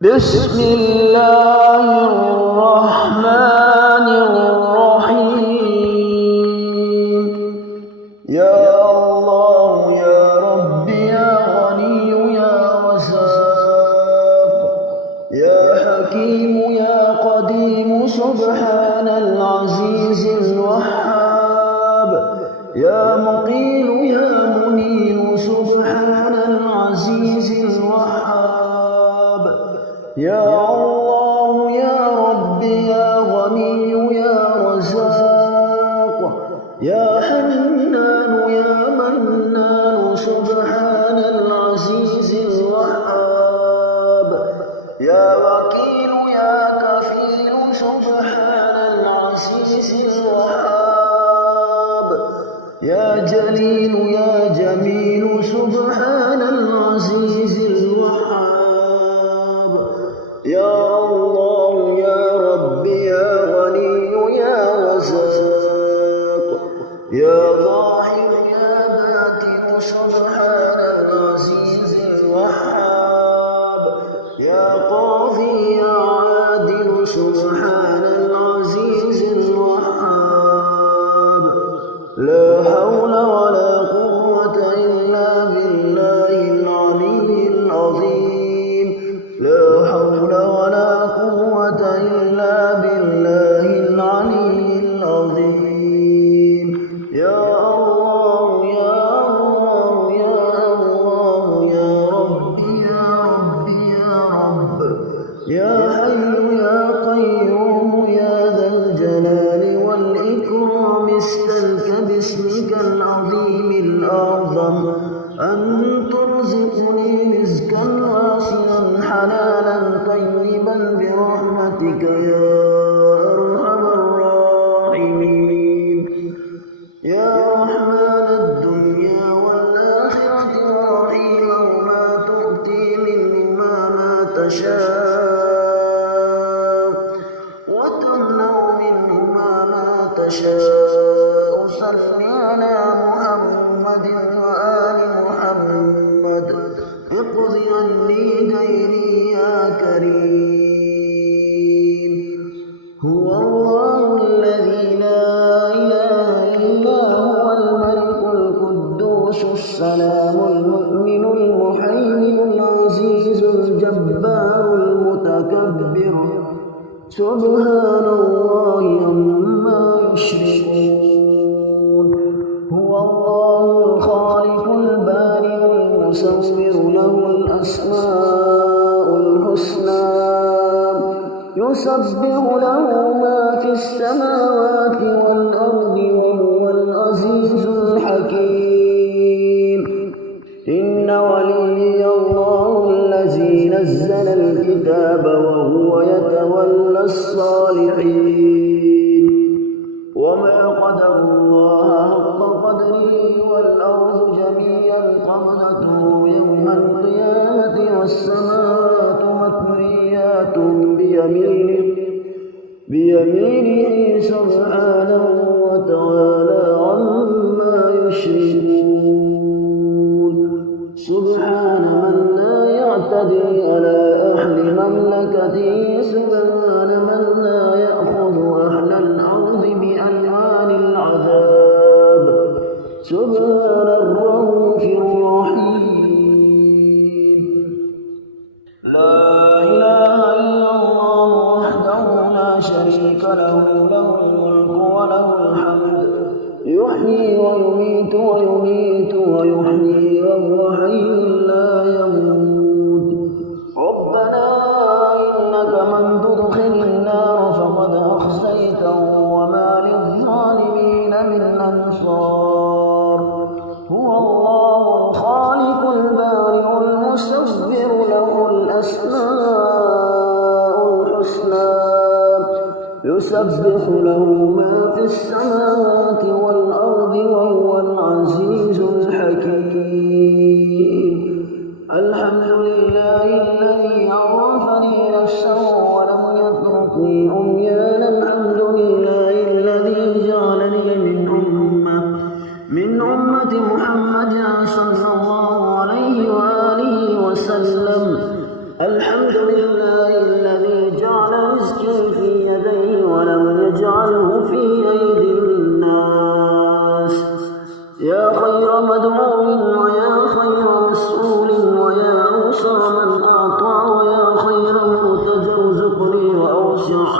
بسم الله الرحمن الرحيم. يا الله يا ربي يا غني يا رزاق يا حكيم يا قديم سبحان العزيز الوهاب يا مقيل يا منير سبحان العزيز الوهاب. يا الله يا ربي يا غني يا رزاق يا حنان يا منان سبحان العزيز الوهاب يا وكيل يا كفيل سبحان العزيز الوهاب يا جليل يا جميل سبحان العزيز الوهاب. يا الله يا ربي يا غني يا رزاق يا ظاهر يا باطن سبحان العزيز الوهاب يا قاضي يا عادل سبحان العزيز الوهاب. لا حول ولا قوة إلا بالله العلي العظيم. لا حول ولا قوة إلا بالله العلي العظيم. يا الله يا الله يا الله يا ربي يا ربي يا رب يا حي يا قيوم يا ذا الجلال والإكرام. استلك باسمك العظيم الأعظم أن ترزقني رزقا واسعا حلالا طيبا برحمتك يا أرحم الراحمين. يا رحمن الدنيا والآخرة ورحيمهما تؤتي منهما ما تشاء وتمنع منهما ما تشاء. صل على محمد وآل محمد. اقض عني ديني يا كريم. هو الله الذي لا إله إلا هو الملك القدوس السلام المؤمن المهيمن العزيز الجبار المتكبر سبحان الله عما يشركون. هو الله الخالق البارئ المصور له الأسماء الحسنى يسبح له ما في السماوات والأرض وهو العزيز الحكيم. إن وليي الله الذي نزل الكتاب وهو يتولى الصالحين. وما قدر الله حق قدره والأرض جميعا قبضته يوم القيامة والسماوات مطويات بيمينه سبحانه وتعالى عما يشركون. سبحان من لا يعتدي على أهل مملكته. سبحان من لا يأخذ أهل الأرض بألوان العذاب. سبحان الرؤوف الرحيم. لا إله إلا الله وحده لا شريك له الملك وله الحمد يحيي ويميت ويميت ويحيي وهو حي لا يموت. ربنا إنك من تدخل النار فقد أخزيته وما للظالمين من أنصار. هو الله الخالق البارئ المصور له الأسماء الحسنى يسبح له ما في السماوات والأرض وهو العزيز الحكيم. الحمد لله الذي عرفني نفسه ولم يتركني عميانا. الحمد لله الذي جعلني من أمة محمد صلى الله عليه وآله وسلم. الحمد لله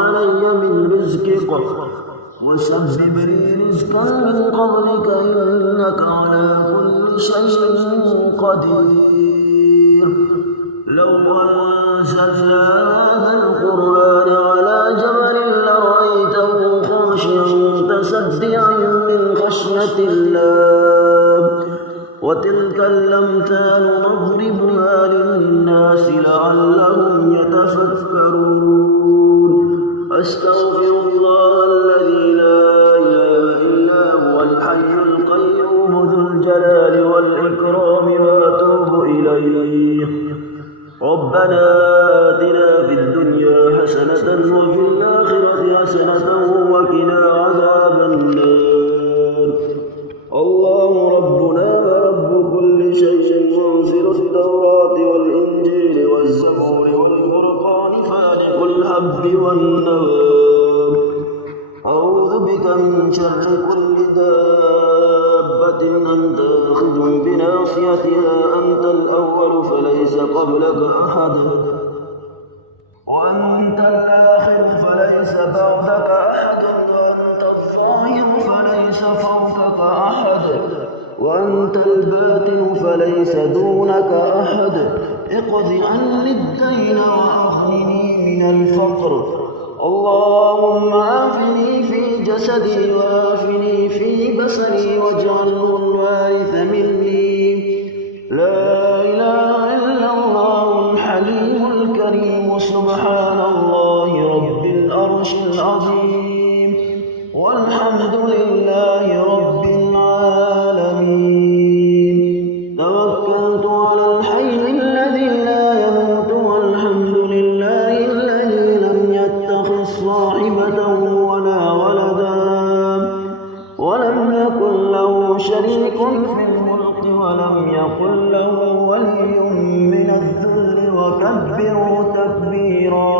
علي من رزقك وسبب لي رزقا من قبلك إنك على كل شيء قدير. لو أنزلنا هذا القرآن على جبل لرأيته خاشعا متصدعا من خشية الله وتلك الأمثال نضربها للناس لعلهم يتفكرون. أستغفر الله الذي لا إله إلا هو الحي القيوم ذو الجلال والإكرام وأتوب إليه. ربنا آتنا في الدنيا حسنة وفي الآخرة حسنة وقنا عذاب النار. الله ربنا ورب كل شيء منزل التوراة والإنجيل والزبور والفرقان فالق الحب والنوى. أعوذ بك من شر كل دابة أنت آخذ بناصيتها أنت الأول فليس قبلك أحد وأنت الآخر فليس بعدك أحد وأنت الظاهر فليس فوقك أحد وأنت الباطن فليس دونك أحد. اقض عني الدين وأغنني من الفقر. اللهم عافني في جسدي وعافني في بصري واجعله الوارث مني. لا إله إلا الله الحليم الكريم سبحان الله رب العرش العظيم والحمد لله رب العالمين. توكلت على الحي الذي لا يموت والحمد لله الذي لم يتخذ صاحبة ولا ولدا ولم يكن له شريك في الملك ولم يكن له ولي من الذل وكبره تكبيرا.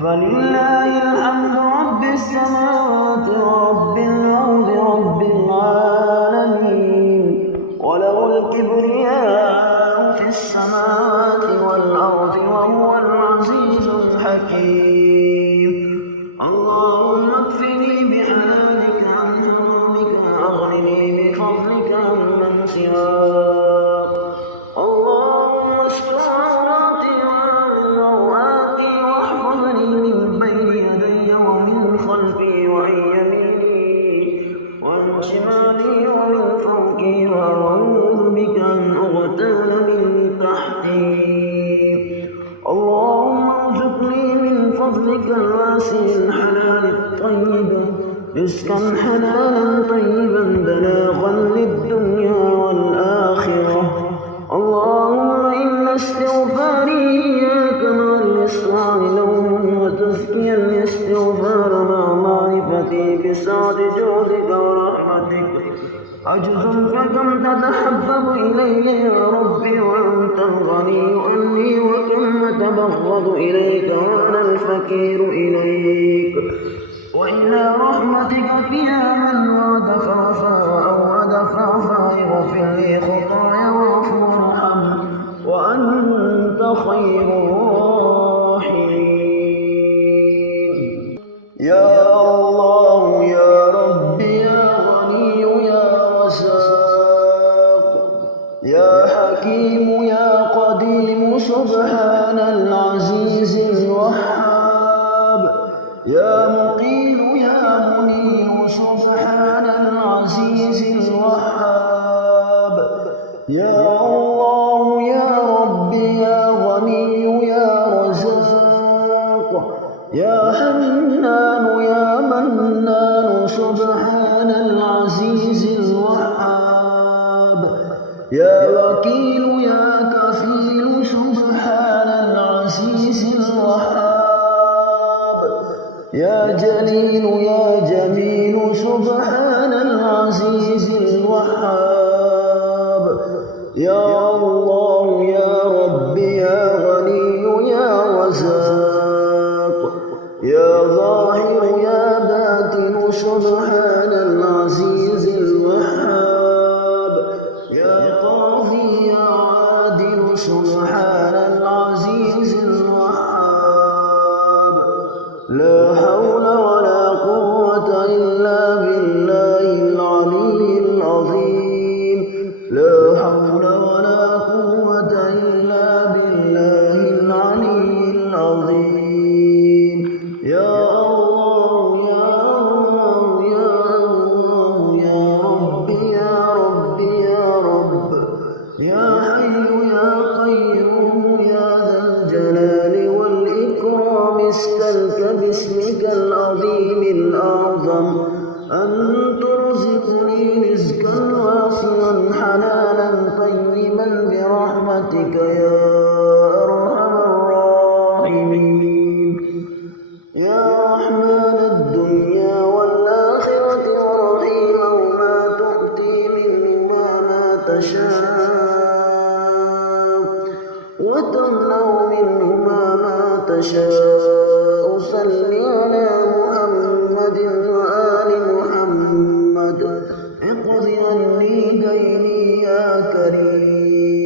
فلله الحمد رب السماوات ورب الأرض رب العالمين وله الكبرياء في السماوات والأرض وهو العزيز الحكيم. اللهم اكفني بحلالك عن حرامك واغنني بفضلك عمن سواك. اللهم استر عوراتي وآمن روعاتي واحفظني من بين يدي ومن خلفي وعن يميني وعن شمالي ومن فوقي وأعوذ بك أن أغتال من تحتي. اللهم ارزقني من فضلك الواسع الحلال الطيب رزقا حلالا طيبا بلاغا للدنيا والآخرة. اللهم إن استغفاري إياك مع الإصرار نوم وتزكي الاستغفار مع معرفتي بسعة جودك ورحمتك عجز فكم تتحبب إلي يا ربي وأنت الغني عني وكم أتبغض إليك وأنا الفقير إليك. وإلى رحمتك فيها من وعد فعفا وأوعد فعفا اغفر لي خطايا واعف وارحم وأنت خير الراحمين. يا الله يا ربي يا غني يا رزاق يا حكيم يا قديم سبحان العزيز الوهاب يا مقيم يا منيب سبحان العزيز الوهاب. يا الله يا ربي يا غني يا رزاق يا حنان يا منان سبحان العزيز الوهاب. يا وكيل يا كفيل سبحان العزيز الوهاب. يا جليل يا جميل سبحان العزيز الوهاب. يا الله يا ربي يا غني يا رزاق يا ظاهر يا باطن سبحان العزيز الوهاب. يا قاضي يا عادل سبحان العزيز الوهاب. أستلك باسمك العظيم الأعظم أن ترزقني رزقا واسعا حلالا طيبا برحمتك يا أرحم الراحمين. يا رحمن الدنيا والآخرة ورحيمهما تؤتي منهما ما تشاء وتمنع منهما ما تشاء. صل على محمد وآل محمد. اقض عني ديني يا كريم.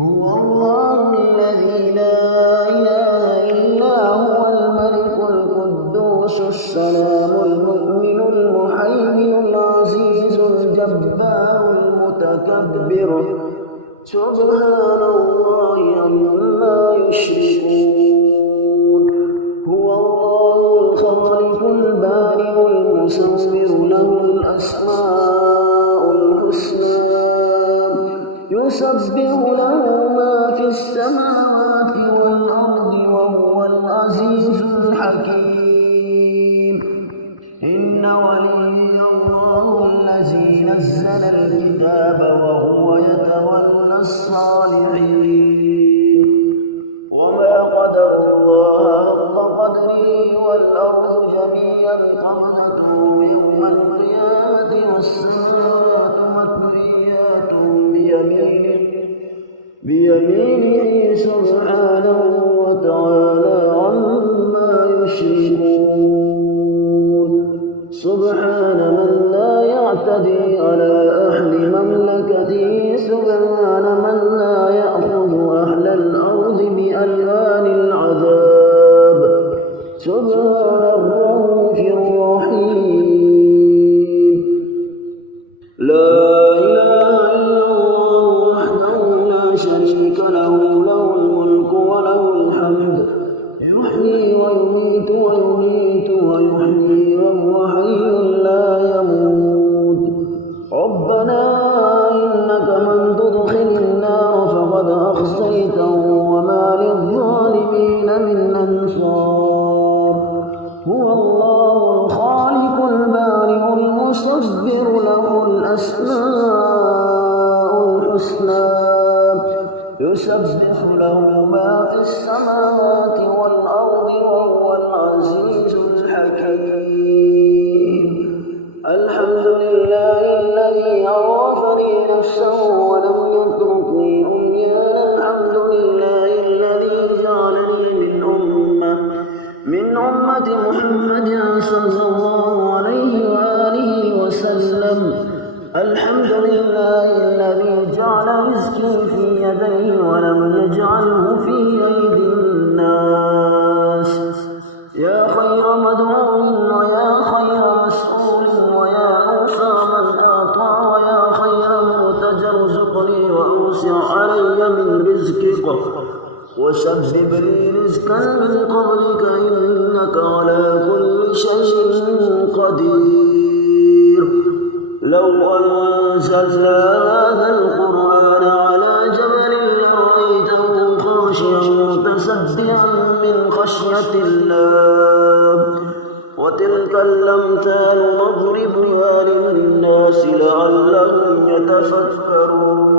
هو الله الذي لا إله إلا هو الملك القدوس السلام المؤمن المهيمن العزيز الجبار المتكبر سبحان الله عما يشركون. هو الله الخالق البارئ المصور له الأسماء الحسنى يسبح له ما في السماوات والأرض وهو العزيز الحكيم. إن ولي الله الذي نزل الكتاب وهو يتولى الصالحين. وما قدر الله حق قدره والأرض جميعا قبضته يوم القيامة والسماوات مطويات بيمينه سبحانه وتعالى عما يشركون. سبحان من لا يعتدي على أهل مملكته. سبحان من لا يأخذ أهل الأرض بألوان العذاب. سبحان الرؤوف الرحيم. لا إله إلا الله وحده لا شريك له له الملك وله الحمد يحيي ويميت ويميت ويحيي وهو حي لا يموت. ربنا إنك من تدخل النار فقد أخزيته وما للظالمين من أنصار. هو الله الخالق البارئ المصور له الأسماء الحسنى يسبح له ما في السماوات والأرض وهو العزيز الحكيم. الحمد لله الذي عرفني نفسه ولم يتركني أميانا. الحمد لله الذي جعلني من أمة محمد صلى الله عليه وآله وسلم. الحمد لله الذي جعل رزقي في يديه ولم يجعله في أيدي الناس. يا خير مدعو ويا خير مسؤول ويا أوفى من أعطى ويا خير مرتجى ارزقني وأوسع علي من رزقك وسبب لي رزقا من قبلك إنك على كل شيء قدير. لو أنزلنا هذا القرآن على جبل لرأيته خاشعا متصدعا من خشية الله. وتلك الأمثال نضربها للناس لعلهم يتفكرون.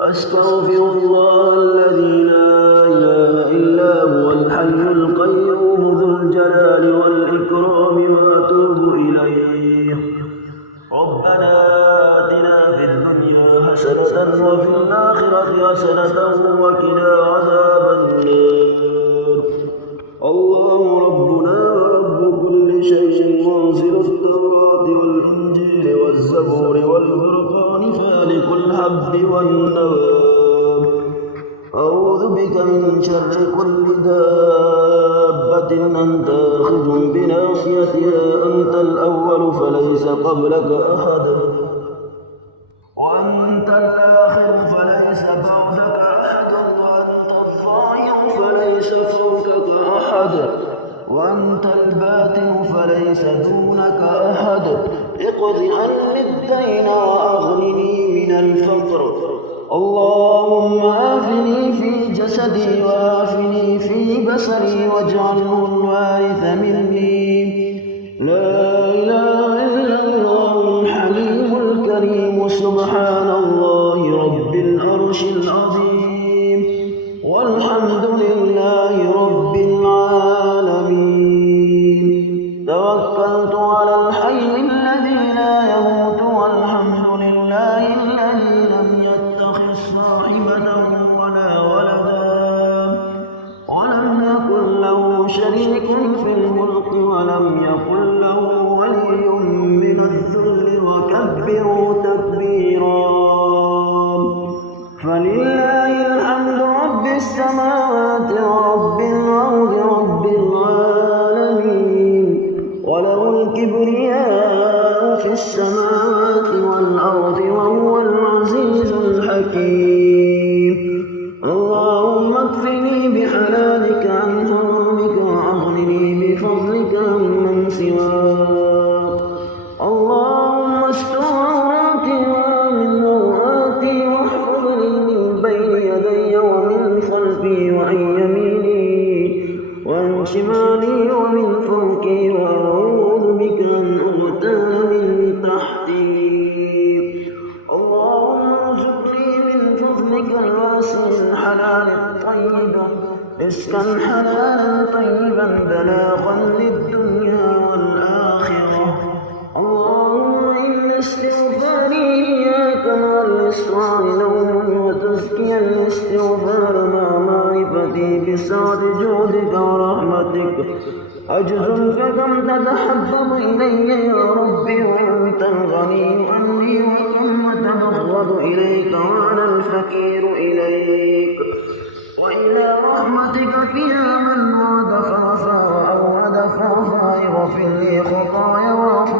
أستغفر الله الذي لا إله إلا هو الحي القيوم ذو الجلال والإكرام وأتوب إليه. ربنا آتنا في الدنيا حسنة وفي الآخرة حسنة وقنا عذاب النار. الله ربنا ورب كل شيء منزل التوراة والإنجيل والزبور والفرقان فالق الحب والنوى. أعوذ بك من شر كل دابة أنت آخذ بناصيتها. أنت الأول فليس قبلك أحد وأنت الآخر فليس بعدك أحد وأنت الظاهر فليس فوقك أحد وأنت الباطن فليس دونك أحد. اقض عني الدين وأغنني من الفقر. اللهم وعافني في جسدي وعافني في بصري واجعله الوارث مني. لا إله إلا الله الحليم الكريم سبحان الله رب العرش العظيم والحمد لله رب العالمين. توكلت على الحي الذي لا يموت والحمد لله الذي لم يتخذ صاحبة ولا ولدا ولم يكن له شريك في الملك ولم يكن له ولي من الذل وكبره تكبيرا. فلله الحمد رب السماوات ورب الأرض رب العالمين وله الكبرياء في السماوات والأرض وهو العزيز الحكيم. اللهم اكفني بحلالك عن حرامك وأغنني بفضلك عمن سواك. اللهم استر عوراتي وآمن روآتي واحفظني من بين يدي ومن خلفي وعن يميني وعن شمالي ومن فوقي وأعوذ بك أن أغتال من تحتي. اللهم ارزقني من فضلك الواسع الحلال الطيب رزقا حلالا طيبا بلاغا للدنيا والآخرة. اللهم إن استغفاري إياك مع الإسرار نوم وتزكي الاستغفار مع معرفتي بسعة جودك ورحمتك عجز فكم تتحبب إلي يا ربي وأنت الغني عني وكم أتبغض إليك وأنا الفقير إليك وإلى رحمتك فيها من وعد فعصى وأوعد فعصى. اغفر لي خطايا واعف